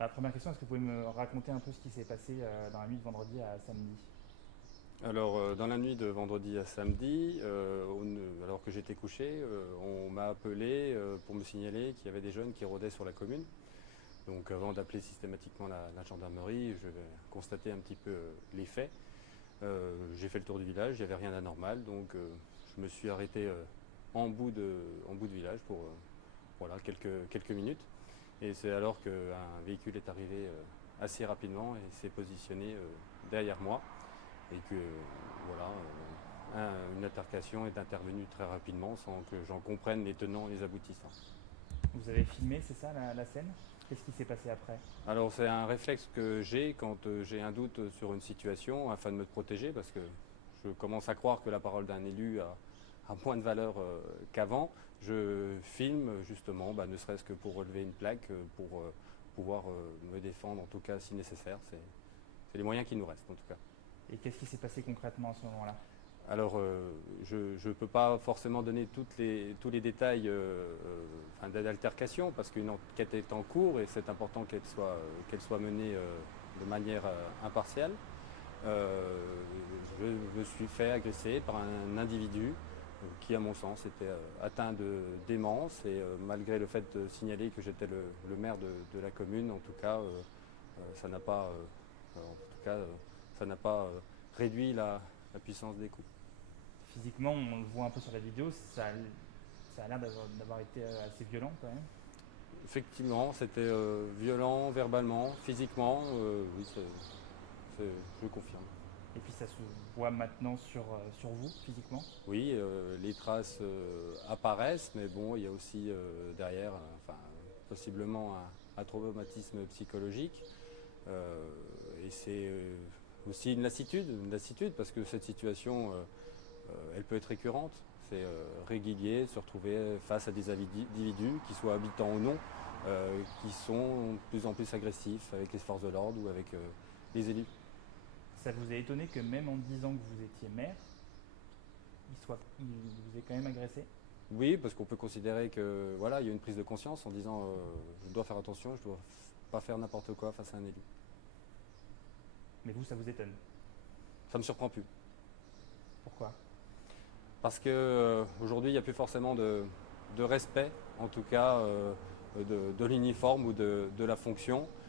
La première question, est-ce que vous pouvez me raconter un peu ce qui s'est passé dans la nuit de vendredi à samedi? Alors, dans la nuit de vendredi à samedi, alors que j'étais couché, on m'a appelé pour me signaler qu'il y avait des jeunes qui rôdaient sur la commune. Donc, avant d'appeler systématiquement la gendarmerie, je vais constater un petit peu les faits. J'ai fait le tour du village, il n'y avait rien d'anormal, donc je me suis arrêté en bout de village pour voilà, quelques minutes. Et c'est alors qu'un véhicule est arrivé assez rapidement et s'est positionné derrière moi et que voilà, une altercation est intervenue très rapidement sans que j'en comprenne les tenants et les aboutissants. Vous avez filmé, c'est ça, la scène? Qu'est-ce qui s'est passé après? Alors c'est un réflexe que j'ai quand j'ai un doute sur une situation afin de me protéger parce que je commence à croire que la parole d'un élu a moins de valeur qu'avant. Je filme justement, ne serait-ce que pour relever une plaque, pour pouvoir me défendre en tout cas si nécessaire. C'est les moyens qui nous restent en tout cas. Et qu'est-ce qui s'est passé concrètement à ce moment-là? Alors, je ne peux pas forcément donner tous les détails de l'altercation parce qu'une enquête est en cours et c'est important qu'elle soit menée de manière impartiale. Euh, je me suis fait agresser par un individu qui, à mon sens, était atteint de démence et malgré le fait de signaler que j'étais le maire de la commune, en tout cas, ça n'a pas, ça n'a pas réduit la puissance des coups. Physiquement, on le voit un peu sur la vidéo, ça a l'air d'avoir été assez violent quand même. Effectivement, c'était violent verbalement, physiquement, oui, je confirme. Et puis ça se voit maintenant sur vous, physiquement. Oui, les traces apparaissent, mais bon, il y a aussi derrière, possiblement un traumatisme psychologique. Euh, et c'est aussi une lassitude, parce que cette situation, elle peut être récurrente. C'est régulier, se retrouver face à des individus, qui soient habitants ou non, qui sont de plus en plus agressifs avec les forces de l'ordre ou avec les élus. Ça vous a étonné que même en disant que vous étiez maire, il vous ait quand même agressé? Oui, parce qu'on peut considérer que voilà, il y a une prise de conscience en disant je dois faire attention, je dois pas faire n'importe quoi face à un élu. Mais vous, ça vous étonne. Ça me surprend plus. Pourquoi? Parce que aujourd'hui, il n'y a plus forcément de respect, en tout cas de l'uniforme ou de la fonction.